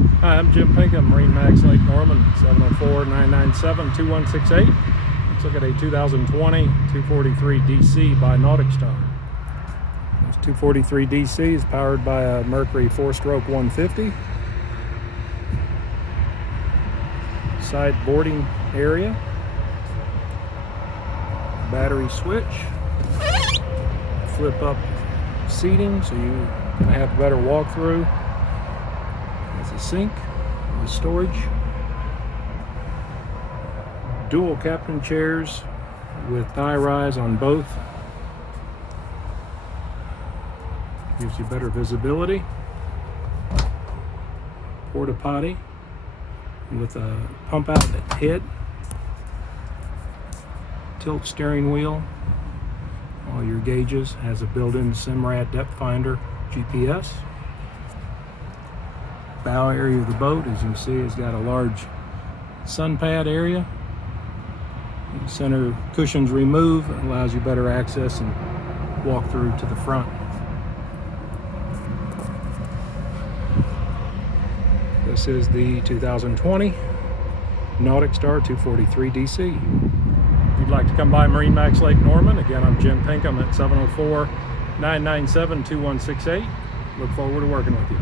Hi, I'm Jim Pinkham, MarineMax Lake Norman, 704-997-2168. Let's look at a 2020 243 DC by NauticStar. This 243 DC is powered by a Mercury 4-stroke 150. Side boarding area. Battery switch. Flip up seating so you can have a better walkthrough. There's a sink with storage. Dual captain chairs with thigh rise on both. Gives you better visibility. Porta potty with a pump out head. Tilt steering wheel. All your gauges. Has a built-in Simrad depth finder GPS. Bow area of the boat, as you can see, has got a large sun pad area. The center cushions remove, it allows you better access and walk through to the front. This is the 2020 NauticStar 243 DC. If you'd like to come by MarineMax Lake Norman, again, I'm Jim Pinkham at 704-997-2168. Look forward to working with you.